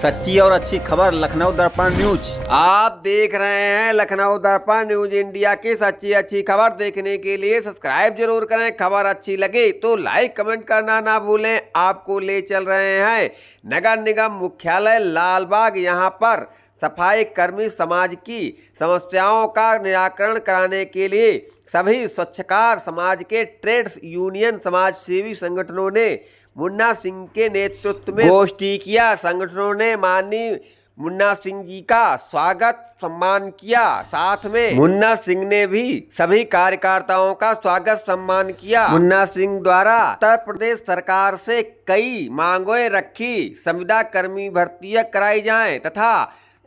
सच्ची और अच्छी खबर लखनऊ दर्पण न्यूज। आप देख रहे हैं लखनऊ दर्पण न्यूज इंडिया की सच्ची अच्छी खबर देखने के लिए सब्सक्राइब जरूर करें। खबर अच्छी लगे तो लाइक कमेंट करना ना भूलें। आपको ले चल रहे हैं नगर निगम मुख्यालय लालबाग। यहाँ पर सफाई कर्मी समाज की समस्याओं का निराकरण कराने के लिए सभी स्वच्छकार समाज के ट्रेड्स यूनियन समाज सेवी संगठनों ने मुन्ना सिंह के नेतृत्व में गोष्ठी किया। संगठनों ने माननीय मुन्ना सिंह जी का स्वागत सम्मान किया। साथ में मुन्ना सिंह ने भी सभी कार्यकर्ताओं का स्वागत सम्मान किया। मुन्ना सिंह द्वारा उत्तर प्रदेश सरकार से कई मांगें रखी। संविदा कर्मी भर्तियां कराई जाएं तथा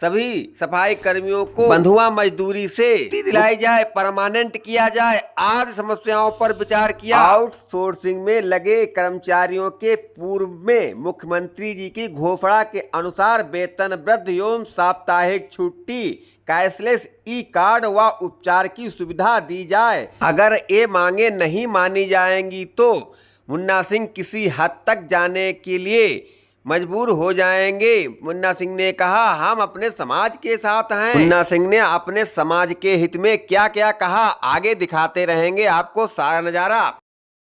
सभी सफाई कर्मियों को बंधुआ मजदूरी से दिलाई जाए, परमानेंट किया जाए आदि समस्याओं पर विचार किया। आउटसोर्सिंग में लगे कर्मचारियों के पूर्व में मुख्यमंत्री जी की घोषणा के अनुसार वेतन वृद्धि एवं साप्ताहिक छुट्टी, कैशलेस ई कार्ड व उपचार की सुविधा दी जाए। अगर ये मांगे नहीं मानी जाएंगी तो मुन्ना सिंह किसी हद तक जाने के लिए मजबूर हो जाएंगे। मुन्ना सिंह ने कहा, हम अपने समाज के साथ हैं। मुन्ना सिंह ने अपने समाज के हित में क्या क्या कहा आगे दिखाते रहेंगे आपको सारा नजारा।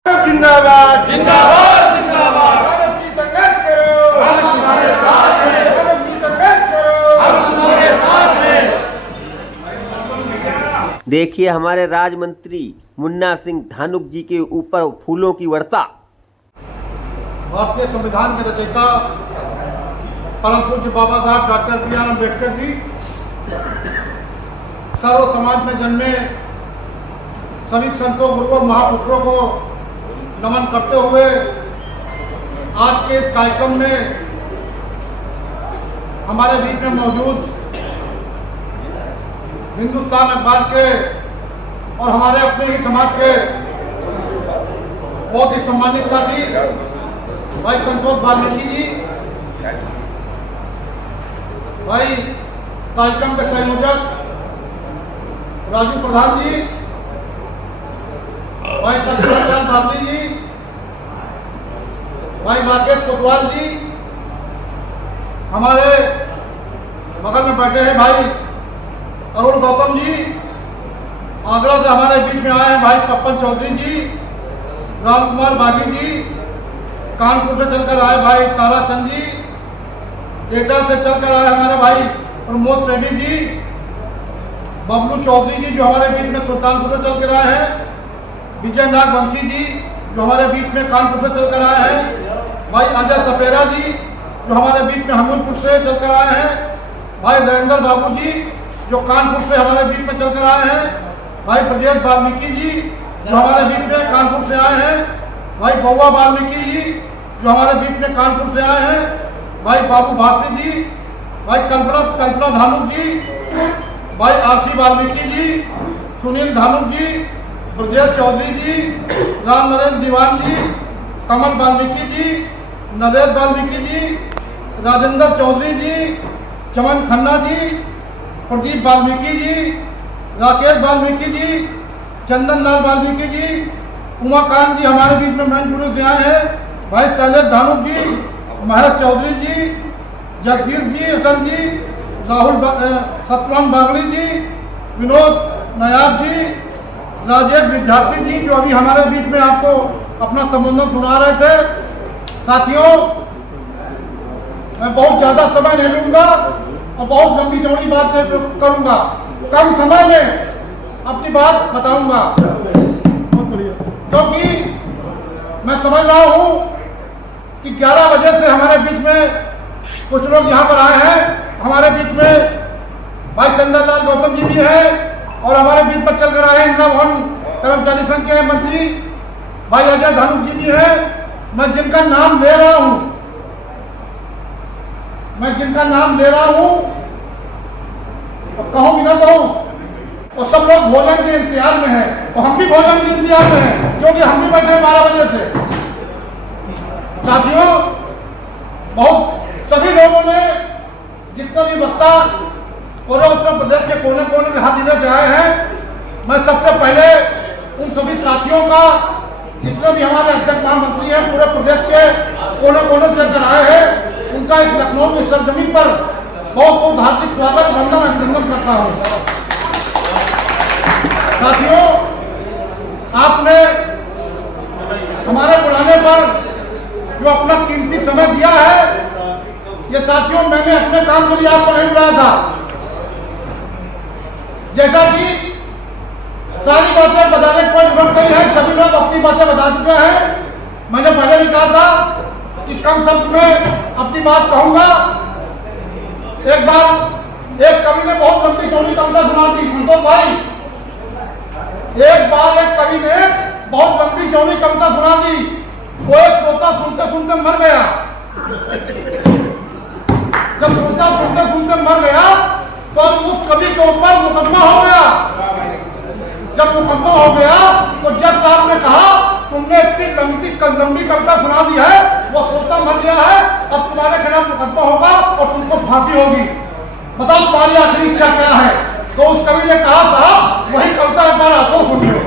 जिंदाबाद जिंदाबाद जिंदाबाद, भारत की संघर्ष करो, हम तुम्हारे साथ हैं, भारत की संघर्ष करो, हम तुम्हारे साथ हैं। देखिए हमारे राज्य मंत्री मुन्ना सिंह धानुक जी के ऊपर फूलों की वर्षा। भारतीय संविधान के रचयिता परम पूज्य बाबा साहब doctor B are Ambedkar ji सर्व समाज में जन्मे सभी संतों गुरुओं और महापुरुषों को नमन करते हुए आज के इस कार्यक्रम में हमारे बीच में मौजूद हिंदुस्तान अखबार के और हमारे अपने ही समाज के बहुत ही सम्मानित साथी भाई संतोष वाल्मीकि जी, भाई कार्यक्रम के संयोजक राजू प्रधान जी, भाई सत्यनारायण बाबली जी, भाई राकेश कोतवाल जी, हमारे बगल में बैठे हैं भाई अरुण गौतम जी, आगरा से हमारे बीच में आए हैं भाई पप्पन चौधरी जी, राम कुमार बागी जी, कानपुर से चलकर आए भाई ताराचंद जी, एटा से चलकर आए हमारे भाई प्रमोद प्रेमी जी, बबलू चौधरी जी जो हमारे बीच में सुल्तानपुर से चलकर आए हैं, विजय नागवंशी जी जो हमारे बीच में कानपुर से चलकर आए हैं, भाई अजय सपेरा जी जो हमारे बीच में हमीरपुर से चलकर आए हैं, भाई नरेंद्र बाबू जी जो कानपुर से हमारे बीच में चलकर आए हैं, भाई ब्रजेश वाल्मीकि जी जो हमारे बीच में कानपुर से आए हैं, भाई बउआ वाल्मीकि जी जो हमारे बीच में कानपुर से आए हैं, भाई बाबू भारती जी, भाई कल्पना धानुक जी, भाई आरसी वाल्मीकि जी, सुनील धानुक जी, ब्रजेश चौधरी जी, राम नरेंद्र दीवान जी, कमल वाल्मीकि जी, नरेश वाल्मीकि जी, राजेंद्र चौधरी जी, चमन खन्ना जी, प्रदीप वाल्मीकि जी, राकेश वाल्मीकि जी, चंदन लाल वाल्मीकि जी, उमाकांत जी हमारे बीच में मैनपुर से आए हैं, भाई शैलेश धानुक जी, महेश चौधरी जी, जगदीश जी, अटल जी, राहुल सत्यवान बागली जी, विनोद नायाब जी, राजेश विद्यार्थी जी जो अभी हमारे बीच में आपको अपना संबोधन सुना रहे थे। साथियों, मैं बहुत ज़्यादा समय नहीं लूँगा और बहुत लंबी चौड़ी बात करूँगा, कम समय में अपनी बात बताऊँगा, क्योंकि मैं समझ रहा हूँ कि 11 बजे से हमारे बीच में कुछ लोग यहाँ पर आए हैं। हमारे बीच में भाई चंदन लाल गौतम जी भी हैं और हमारे बीच में चलकर आए इंदिरा भवन कर्मचारी संघ के मंत्री भाई अजय धानुक जी भी हैं। मैं जिनका नाम ले रहा हूँ कहूँ भी ना कहूँ, और सब लोग भोजन के इंतजार में हैं, तो हम भी भोजन के इंतजार में हैं क्योंकि हम भी बैठे 12 बजे से। साथियों, बहुत सभी लोगों ने जितने भी वक्ता पूरे उत्तर प्रदेश के कोने कोने से हर जिले से आए हैं, मैं सबसे पहले उन सभी साथियों का, जितने भी हमारे अध्यक्ष महामंत्री हैं पूरे प्रदेश के कोने कोने से चलकर आए हैं, उन उनका इस लखनऊ की सरजमीन पर बहुत बहुत हार्दिक स्वागत, वंदन, अभिनंदन करता हूँ। साथियों, आपने हमारे बुलाने पर जो अपना कीमती समय दिया है, ये साथियों मैंने अपने काम के लिए आपको नहीं बुलाया था। जैसा कि सारी बातें बताने की कोई जरूरत नहीं है, सभी लोग अपनी बातें बता चुके हैं। मैंने पहले भी कहा था कि कम शब्द में अपनी बात कहूंगा। एक बार एक कवि ने बहुत लंबी चौड़ी कविता सुना दी, संतोष भाई। एक बार एक कवि ने बहुत लंबी चौड़ी कविता सुना दी, वो एक श्रोता सुनते सुनते मर गया। जब श्रोता सुनते सुनते मर गया तो उस कवि के ऊपर मुकदमा हो गया। जब मुकदमा हो गया तो जज साहब ने कहा, तुमने इतनी लंबी कविता सुना दी है, वो श्रोता मर गया है, अब तुम्हारे खिलाफ मुकदमा होगा और तुमको फांसी होगी। बताओ तुम्हारी आखिरी इच्छा क्या है? तो उस कवि ने कहा, साहब वही कविता एक बार आपको सुन लो।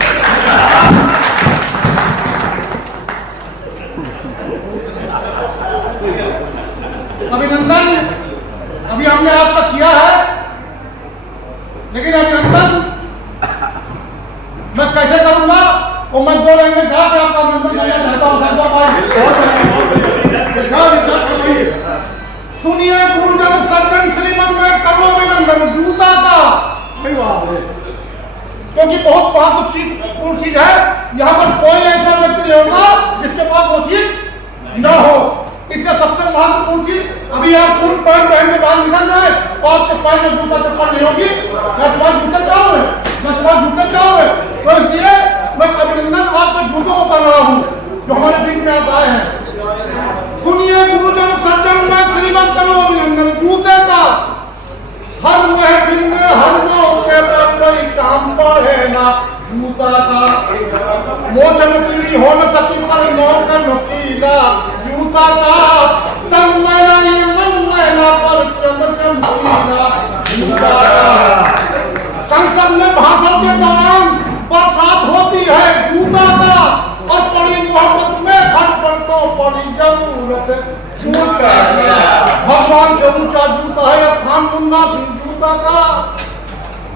अभिनंदन अभी हमने आपका किया है, लेकिन अभिनंदन मैं कैसे करूंगा? और मैं 2 लाइन में गा के आपका अभिनंदन करना चाहता हूं। सुनिए गुरुजन सज्जन श्रीमन में करो अभिनंदन जूता का, क्योंकि बहुत महत्वपूर्ण चीज है। यहाँ पर कोई ऐसा व्यक्ति नहीं होगा जिसके पास वो चीज न हो। इसका सबसे महत्वपूर्ण चीज, अभी आप फुल पैंट पहन के बाहर निकल जाए और आपके पैर में जूता चप्पल नहीं होगी, मैं तुम्हारे जूते जाओगे, तो इसलिए मैं अभिनंदन आपके जूतों को कर रहा हूँ जो हमारे बीच में आप आए हैं। सुनिए गुरुजन सज्जन में श्रीमन करो अभिनंदन जूते का, हर महफिल में हर मौके पर कोई काम पड़े ना जूता का। मोचन कीड़ी हो न सकी पर नौकर नकीला जूता का, तन मैला ये मन मैला पर चमकीला जूता का। संसद में भाषण के दौरान बरसात होती है जूता का, और पड़ी मोहब्बत में खटपट तो पड़ी जरूरत जूता का। भगवान से ऊंचा जूता है खान मुन्ना सिंह जूता का।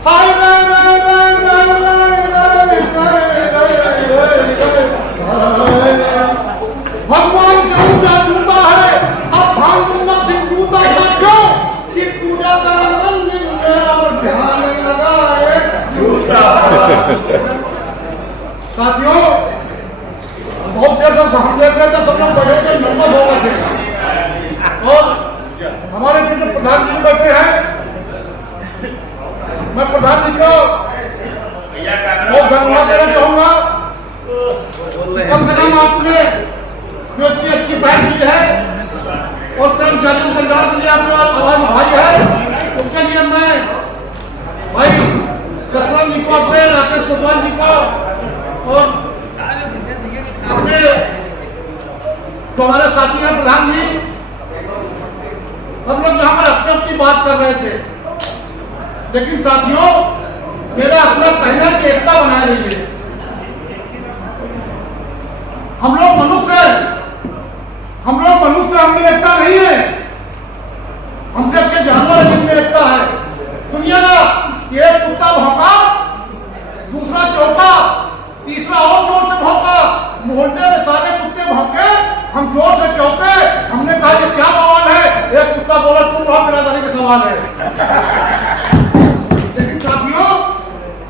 हाय रे रे रे रे रे भगवान से ऊंचा जूता है खान मुन्ना सिंह जूता का। क्यों कि पूजा करें मंदिर में और ध्यान लगाए जूता। साथियों, बहुत देर से हम देख रहे थे, सब लोग बैठे के नंबर हो गए थे और हमारे बीच में प्रधान जी बैठे हैं। मैं प्रधान जी को बहुत धन्यवाद देना चाहूंगा। कम से कम आपने जो इतनी अच्छी पहल की है और कर्मचारियों के कल्याण के लिए आपने आवाज उठाई है, उसके लिए मैं भाई सतरंग जी को, अपने राकेश कुमार जी को और अपने जो हमारे साथी हैं प्रधान जी, हम लोग यहाँ पर अपने अपनी बात कर रहे थे, लेकिन साथियों मेरा अपना कहना कि एकता बनाए रहिए। हम लोग मनुष्य हममें एकता नहीं है। हमसे अच्छे जानवर जिनमें एकता है। सुनिए ना, एक कुत्ता भौंका, दूसरा चौंका, तीसरा और जोर से भौंका, मोहल्ले में सारे कुत्ते भौंके, हम जोर से चौंके। हमने कहा ये क्या बवाल है? एक कुत्ता बोला तुम रहो, बिरादरी का सवाल है। लेकिन साथियों,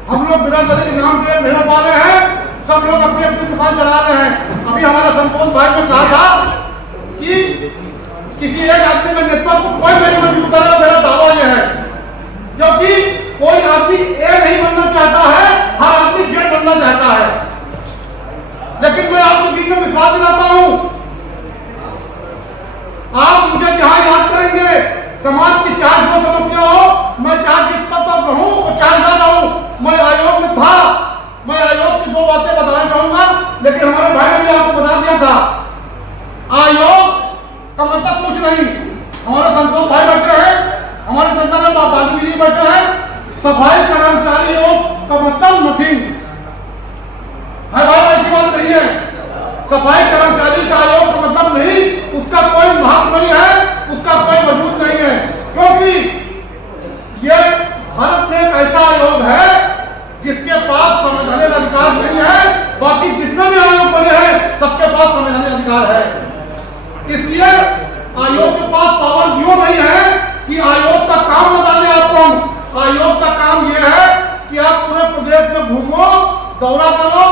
हम लोग बिरादरी के नाम पे रहने वाले हैं, सब लोग अपनी अपनी दुकान चला रहे हैं। अभी हमारा संतोष भाई ने कहा था कि किसी एक आदमी में नेतृत्व को कोई नहीं मंजूर कर रहा। मेरा दावा यह है, क्योंकि कोई आदमी ए नहीं बनना चाहता है, हर आदमी जेड बनना चाहता है। लेकिन मैं आपके बीच में विश्वास दिलाता हूं, आप मुझे जहां याद करेंगे, समाज की चाहे जो समस्या हो, मैं चाहे जिस पद पर रहूं और चाहे ना रहूं, मैं आयोग में था। मैं आयोग की 2 बातें बताना चाहूंगा, लेकिन हमारे भाई ने भी आपको बता दिया था। आयोग का मतलब कुछ नहीं। हमारे संतोष भाई बैठे हैं, हमारे चंदन में बाबू जी बैठे हैं। सफाई कर्मचारी योग का मतलब नथिंग है भाई, ऐसी बात नहीं है। सफाई कर्मचारी का आयोग का मतलब नहीं, उसका कोई महत्व नहीं है, उसका दौरा करो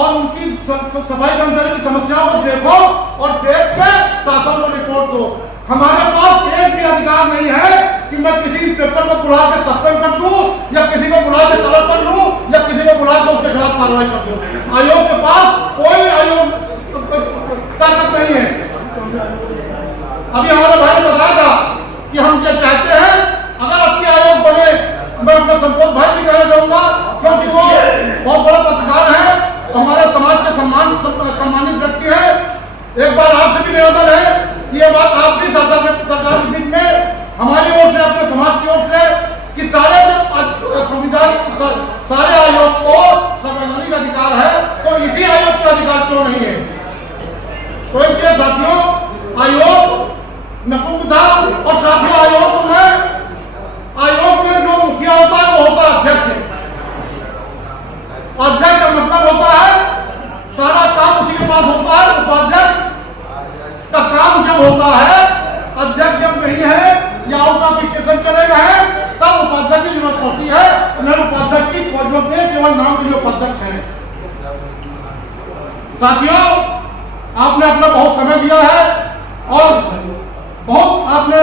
और उनकी सफाई कर्मचारी की समस्याओं को देखो और देख के शासन को रिपोर्ट दो। हमारे पास एक भी अधिकार नहीं है कि मैं किसी इंस्पेक्टर को बुला के सस्पेंड कर दूं या किसी को बुला के तलब कर लूं या किसी को बुला के उसके खिलाफ कार्रवाई कर दूं। आयोग के पास कोई आयोग ताकत नहीं है। अभी हमारे भाई ने बताया था कि हम क्या चाहते हैं, अगर अच्छे आयोग बने, मैं अपने संतोष भाई भी कहना चाहूंगा क्योंकि वो बहुत बड़ा पत्रकार है, हमारे समाज के सम्मानित व्यक्ति है। एक बार आपसे भी निवेदन है कि ये बात आप भी सरकार के बीच में हमारी ओर से, अपने समाज की ओर से, कि सारे संविधान सारे आयोग को संवैधानिक अधिकार है तो इसी आयोग के अधिकार क्यों नहीं है। तो इसके साथियों, आयोग नपुंसक था और साथियों आयोग में जो मुखिया होता है वो होता है अध्यक्ष। अध्यक्ष का मतलब होता है सारा काम उसी के पास होता है। उपाध्यक्ष का काम जब होता है, अध्यक्ष जब नहीं है या आउट ऑफ स्टेशन चले गए तब उपाध्यक्ष की जरूरत पड़ती है। नहीं, उपाध्यक्ष की जरूरत है, केवल नाम के लिए उपाध्यक्ष है। साथियों, आपने अपना बहुत समय दिया है और बहुत आपने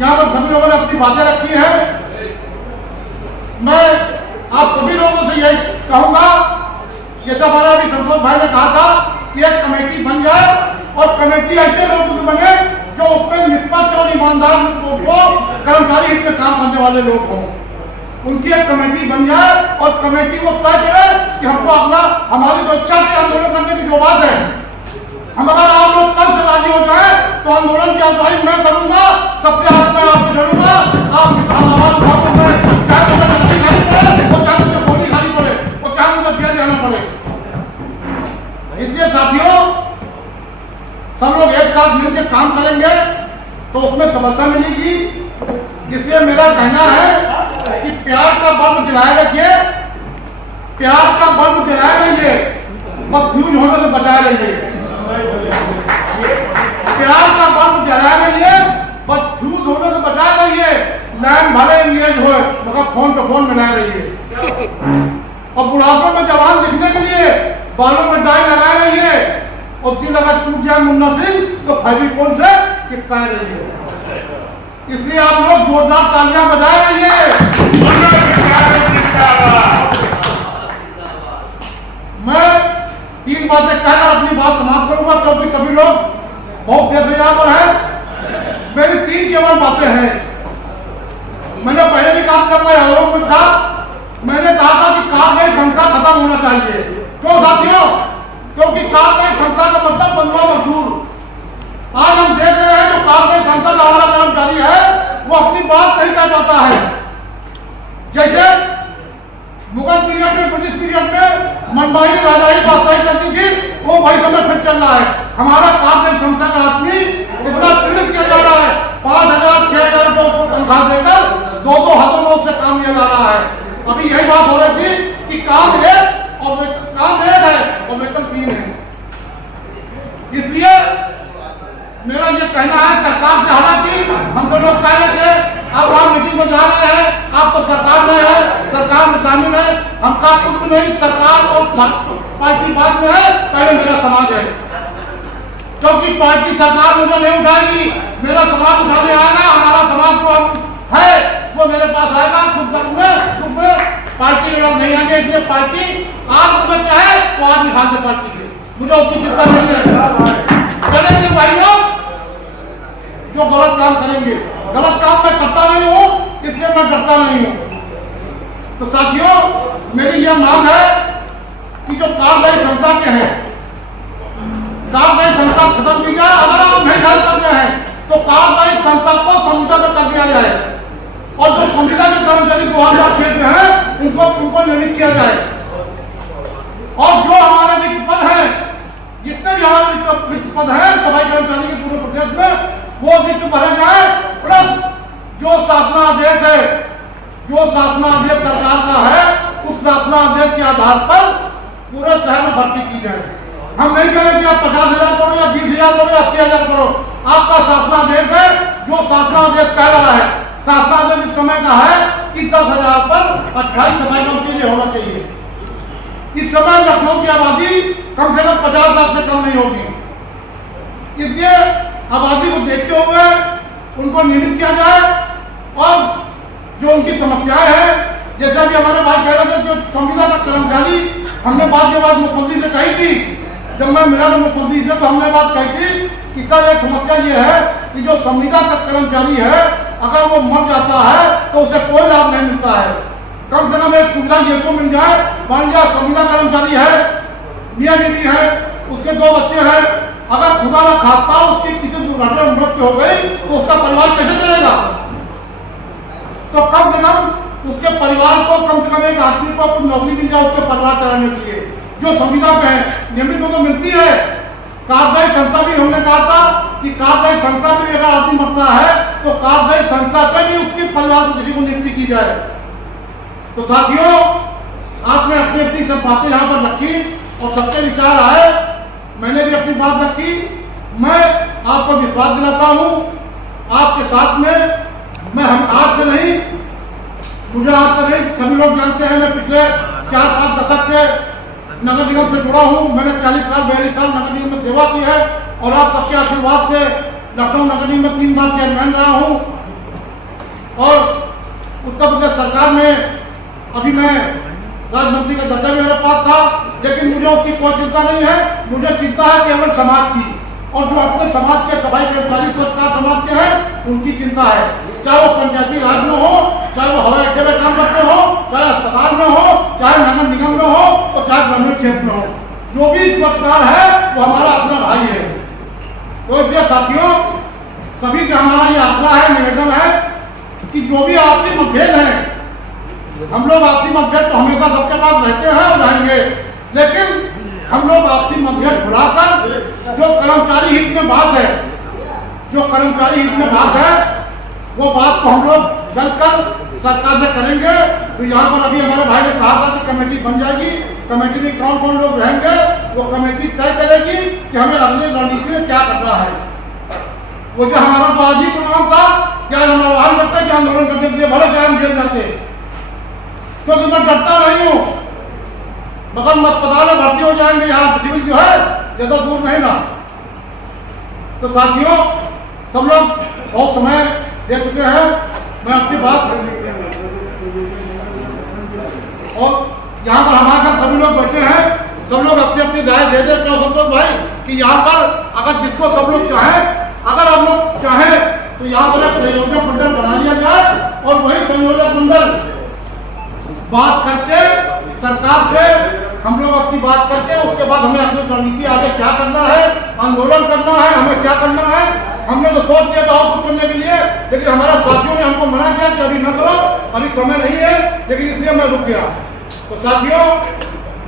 यहाँ पर सभी लोगों ने अपनी बातें रखी है। मैं आप सभी लोगों से यही कहूंगा, जैसा हमारा अभी संतोष भाई ने कहा था कि एक कमेटी बन जाए और कमेटी ऐसे लोगों की बने जो उसमें निष्पक्ष और ईमानदार को कर्मचारी हित में काम करने वाले लोग हों। उनकी एक कमेटी बन जाए और कमेटी को तय करे कि हमको अपना हमारी जो इच्छा के आंदोलन करने की जो बात है, हम अगर आप लोग कल से राजी हो जाए तो आंदोलन की अगुवाई मैं करूंगा। सबसे आगे मैं आपको जरूंगा, आप किसान आवाज उठाओगे, चाहे मुझे नौकरी खानी पड़े और चाहे मुझे गोली खानी पड़े और चाहे मुझे जेल जाना पड़े। इसलिए साथियों, सब लोग एक साथ मिलकर काम करेंगे तो उसमें सफलता मिलेगी। इसलिए मेरा कहना है कि प्यार का बल्ब जलाए रखिए, प्यार का बल्ब जलाए रहिए, बस फ्यूज होने से बचाए रहिए। प्यार का बल्ब जलाए रहिए, बस फ्यूज होने से बचाए रहिए। लाइन भले एंगेज हो मगर फोन पे फोन मिलाए रहिए। और बुढ़ापे में जवान दिखने के लिए बालों में डाई लगाए रहिए और दिल अगर टूट जाए मुन्ना सिंह तो फेविकोल से चिपकाए रहिए। इसलिए आप लोग जोरदार तालियां बजाए रहिए। मैं 3 बातें कहकर अपनी बात समाप्त करूंगा क्योंकि सभी लोग बहुत देर से यहाँ पर है। मेरी 3 केवल बातें हैं। मैंने पहले भी कहा जब मैं आरोप में था, मैंने कहा था कि कार्य संख्या खत्म होना चाहिए। क्यों साथियों? क्योंकि कार्य संख्या का मतलब बंधुआ मजदूर। आज हम देख रहे हैं जो कार्य संख्या का हमारा कर्मचारी है वो अपनी बात नहीं कह पाता है। जैसे मुगल पीरियड में, ब्रिटिश पीरियड में मनमानी राजाई बादशाही चलती थी, वो वही समय फिर चल रहा है। हमारा कार्य संख्या का आदमी इतना पीड़ित किया जा रहा है, 5,000 6,000 रुपये को तनख्वाह देकर 2-2 हाथों में उससे काम लिया जा रहा है। अभी यही बात हो रही थी कि काम एक है और वेतन 3 है। इसलिए मेरा ये कहना है सरकार से, हालांकि हम तो लोग कह रहे थे अब हम मीटिंग में जा रहे हैं, आप तो सरकार में है, सरकार में शामिल है, हम का कुछ नहीं, सरकार और पार्टी बाद में है, पहले मेरा समाज है। क्योंकि पार्टी सरकार मुझे नहीं उठाएगी, मेरा समाज उठाने आएगा। हमारा समाज जो है वो मेरे पास आएगा, दुख में पार्टी लोग नहीं आएंगे। इसलिए पार्टी आज मुझे चाहे तो आज निकाल दे पार्टी से, मुझे उसकी चिंता नहीं है। करेंगे भाई लोग जो गलत काम करेंगे, गलत काम मैं करता नहीं हूँ, इसलिए मैं डरता नहीं हूँ। तो साथियों, मेरी यह मांग है कि जो कार्यदायी संस्था के हैं, कार्यदायी संस्था खत्म की जाए। अगर आप नहीं खत्म करते हैं तो कार्यदायी संस्था को संविदा में कर दिया जाए और जो संविदा के कर्मचारी 2006 में है उनको नियमित किया जाए। और जो हमारे रिक्त पद है, जितने भी हमारे रिक्त पद है सफाई कर्मचारी के पूरे प्रदेश में, वो रिक्त भरे जाए। प्लस जो शासनादेश है, जो शासनादेश सरकार का है, उस शासनादेश के आधार पर पूरे शहर में भर्ती की जाए। हम नहीं कह रहे कि आप 50,000 करो या 20,000 करो या 80,000 करो। आपका शासनादेश है, जो शासनादेश कह रहा है। शासनादेश इस समय का है कि 10,000 पर 28 सफाई कर्मचारी होना चाहिए। इस समय लखनऊ की आबादी कम से कम 50 लाख से कम नहीं होगी। इसलिए आबादी को देखते हुए उनको नियमित किया जाए और जो उनकी समस्याएं हैं, जैसा कि हमारे भाई कह रहे थे, जो संविदा का कर्मचारी, हमने बात ये बात मुख्यमंत्री से कही थी। जब मैं मिला था मुख्यमंत्री से तो हमने बात कही थी कि सर एक समस्या ये है कि जो संविदा का कर्मचारी है, अगर वो मर जाता है तो उसे कोई लाभ नहीं मिलता है। कम से कम एक सुविधा ये तो मिल जाए। मान लिया संविदा कर्मचारी है, मियाँ बीवी है, उसके 2 बच्चे हैं, अगर खुदा न खास्ता उसकी किसी दुर्घटना में मृत्यु हो गई तो उसका परिवार कैसे चलेगा? तो कम से कम उसके परिवार को, कम से कम एक आदमी को अपनी नौकरी मिल जाए उसके परिवार चलाने के लिए। जो संविदा पे है नियमित में तो मिलती है। कार्यदायी संस्था भी हमने कहा था कि कार्यदायी संस्था में अगर आदमी मरता है तो कार्यदायी संस्था से भी उसके परिवार को किसी को नियुक्ति की जाए। तो साथियों, आपने अपनी अपनी सब बातें यहाँ पर रखी और सबके विचार आए, मैंने भी अपनी बात रखी। मैं आपको विश्वास दिलाता हूँ आपके साथ में। मैं हम आज से नहीं, मुझे आज से नहीं, सभी लोग जानते हैं मैं पिछले 4-5 दशक से नगर निगम से जुड़ा हूँ। मैंने 40 साल 42 साल नगर निगम में सेवा की है और आप सबके आशीर्वाद से लखनऊ नगर निगम में 3 बार चेयरमैन रहा हूँ और उत्तर प्रदेश सरकार में अभी मैं राज्य का दर्जा भी मेरे पास था। लेकिन मुझे उसकी कोई चिंता नहीं है। मुझे चिंता है केवल समाज की, और जो अपने समाज के सफाई कर्मचारी स्वच्छता समाज के हैं उनकी चिंता है। चाहे वो पंचायती राज में हो, चाहे वो हवाई अड्डे में काम करते हो, चाहे अस्पताल में हो, चाहे नगर निगम में हो और चाहे ग्रामीण क्षेत्र में हो, जो भी स्वच्छकार है वो हमारा अपना भाई है। तो इसलिए साथियों, सभी से हमारा ये आग्रह है, निवेदन है कि जो भी आपसी मतभेद है, हम लोग आपसी मतभेद तो हमेशा सबके पास रहते हैं और रहेंगे, लेकिन हम लोग आपसी मतभेद भुलाकर जो कर्मचारी हित में बात है, जो कर्मचारी हित में बात है, वो बात को हम लोग चलकर सरकार से करेंगे। तो यहाँ पर अभी हमारे भाई ने कहा था कि कमेटी बन जाएगी। कमेटी में कौन कौन लोग रहेंगे वो कमेटी तय करेगी कि हमें अगले रणनीति में क्या करना है। वो जो हमारा तो आज ही प्रोग्राम था कि आज हम आह्वान करते हैं कि आंदोलन करने के लिए भले जाए हम जेल जाते, क्योंकि मैं डरता नहीं हूँ। बगल में अस्पताल में भर्ती हो जाएंगे, यहाँ सिविल जो है ज्यादा दूर नहीं ना। तो साथियों, सब लोग बहुत समय दे चुके हैं। मैं अपनी बात और यहाँ पर हमारे साथ सभी लोग बैठे हैं, सब लोग अपनी अपनी राय दे दे। क्या संतोष भाई कि यहाँ पर अगर जिसको सब लोग चाहें, अगर हम लोग चाहें तो यहाँ पर एक संयोजक मंडल बना लिया जाए और वही संयोजक मंडल बात करके सरकार से हम लोग अपनी बात करके उसके बाद हमें अपनी रणनीति आगे क्या करना है, आंदोलन करना है, हमें क्या करना है। हमने तो सोच लिया था और कुछ करने के लिए, लेकिन हमारा साथियों ने हमको मना किया कि अभी न करो, अभी समय नहीं है, लेकिन इसलिए मैं रुक गया। तो साथियों,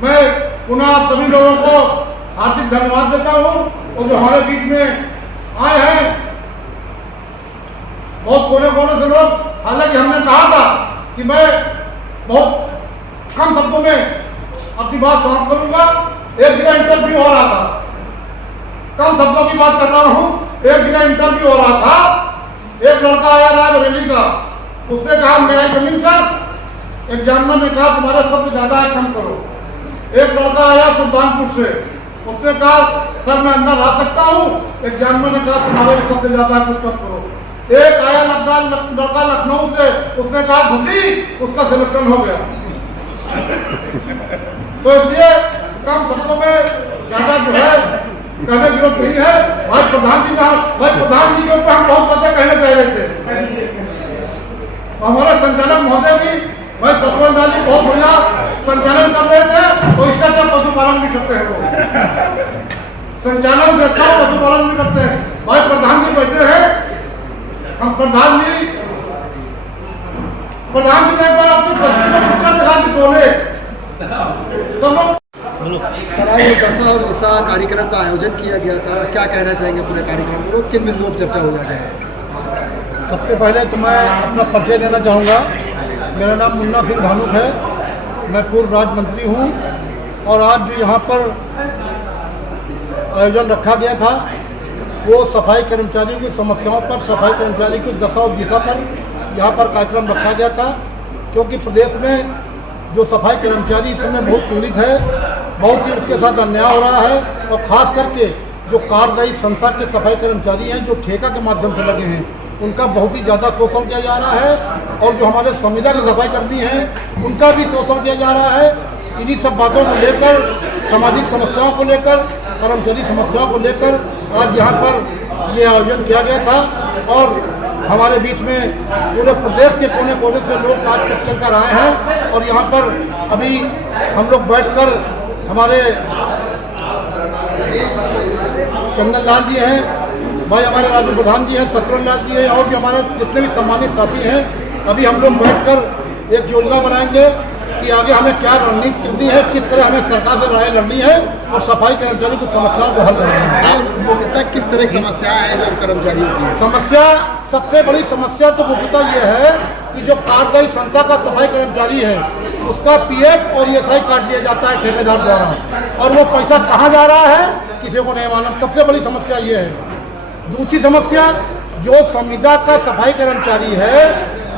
मैं पुनः आप सभी लोगों को हार्दिक धन्यवाद देता हूँ और जो हमारे बीच में आए हैं बहुत कोने कोने से लोग। हालांकि हमने कहा था कि मैं बहुत कम शब्दों में अपनी बात समाप्त करूंगा। एक जगह इंटरव्यू हो रहा था, कम शब्दों की बात कर रहा हूं। एक जगह इंटरव्यू हो रहा था, एक लड़का आया रायबरेली का, उसने कहा मेरा जमीन सर। एक जानवर ने कहा तुम्हारे शब्द ज्यादा है, कम करो। एक लड़का आया सुल्तानपुर से, उसने कहा सर मैं अंदर आ सकता हूँ। एक जानवर ने कहा तुम्हारे शब्द ज्यादा है, कुछ कम करो। एक आया लड़का लखनऊ से, उसने कहा घुसी, उसका सिलेक्शन हो गया। तो इसलिए कम शब्दों में ज्यादा जो है कहने की जरूरत नहीं है। भाई प्रधान जी साहब, भाई प्रधान जी के ऊपर हम बहुत बातें कहने कह रहे थे। हमारे संचालक महोदय भी भाई सतवन जी बहुत बढ़िया संचालन कर रहे थे, तो इससे अच्छा पशुपालन भी करते हैं लोग। संचालन से अच्छा पशुपालन भी करते हैं। भाई प्रधान जी बैठे हैं, हम प्रधान जी ने एक बार अपनी पत्नी को पूछा दिखा दी सोने सब लोग। ये दशा और दिशा कार्यक्रम का आयोजन किया गया था, क्या कहना चाहेंगे पूरे कार्यक्रम को, किन बिंदुओं पर चर्चा हो जाएगा? सबसे पहले तो मैं अपना परिचय देना चाहूँगा। मेरा नाम मुन्ना सिंह धानुक है, मैं पूर्व राज्य मंत्री हूँ। और आज जो यहाँ पर आयोजन रखा गया था वो सफाई कर्मचारियों की समस्याओं पर, सफाई कर्मचारी की दशा और दिशा पर यहाँ पर कार्यक्रम रखा गया था। क्योंकि प्रदेश में जो सफाई कर्मचारी इस समय बहुत पीड़ित है, बहुत ही उसके साथ अन्याय हो रहा है। और खास करके जो कार्यदायी संस्था के सफाई कर्मचारी हैं, जो ठेका के माध्यम से लगे हैं, उनका बहुत ही ज़्यादा शोषण किया जा रहा है। और जो हमारे संविदा के सफाई कर्मी हैं, उनका भी शोषण किया जा रहा है। इन्हीं सब बातों को लेकर, सामाजिक समस्याओं को लेकर, कर्मचारी समस्याओं को लेकर आज यहाँ पर ये आयोजन किया गया था। और हमारे बीच में पूरे प्रदेश के कोने कोने से लोग आज तक चल कर आए हैं। और यहाँ पर अभी हम लोग बैठकर हमारे चंदन लाल जी हैं, भाई हमारे राज्य प्रधान जी हैं, शत्रुघ्न लाल जी हैं, और भी हमारे जितने भी सम्मानित साथी हैं, अभी हम लोग बैठकर एक योजना बनाएंगे कि आगे हमें क्या रणनीति चुननी है, किस तरह हमें सरकार से लड़ाई लड़नी है और सफाई कर्मचारियों की समस्याओं को हल करना है। मुख्यतः किस तरह की समस्याएं हैं जो कर्मचारियों की? समस्या, सबसे बड़ी समस्या तो मुख्यतः ये है कि जो कार्यदायी संस्था का सफाई कर्मचारी है, उसका पीएफ और ईएसआई काट दिया जाता है ठेकेदार द्वारा, और वो पैसा कहाँ जा रहा है किसी को नहीं मालूम। सबसे बड़ी समस्या ये है। दूसरी समस्या, जो संविदा का सफाई कर्मचारी है,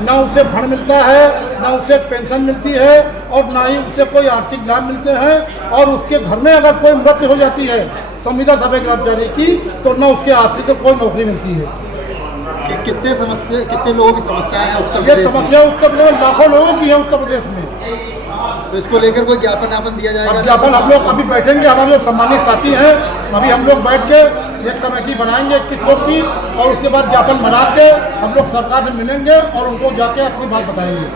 ना उसे फंड मिलता है, ना उसे पेंशन मिलती है, और ना ही उसे कोई आर्थिक लाभ मिलते हैं। और उसके घर में अगर कोई मृत्यु हो जाती है संविदा सफाई कर्मचारी की, तो न उसके आश्रित को कोई नौकरी मिलती है। कितने लोगों की समस्या है उत्तर ये प्रदेश में? समस्या उत्तर प्रदेश में लाखों लोगों की है उत्तर प्रदेश में। तो इसको लेकर कोई ज्ञापन दिया जाएगा? ज्ञापन हम लोग अभी बैठेंगे, हमारे जो सम्मानित साथी हैं, अभी हम लोग बैठ के एक कमेटी बनाएंगे 21 लोग की, और उसके बाद ज्ञापन बना के हम लोग सरकार से मिलेंगे और उनको जाके अपनी बात बताएंगे।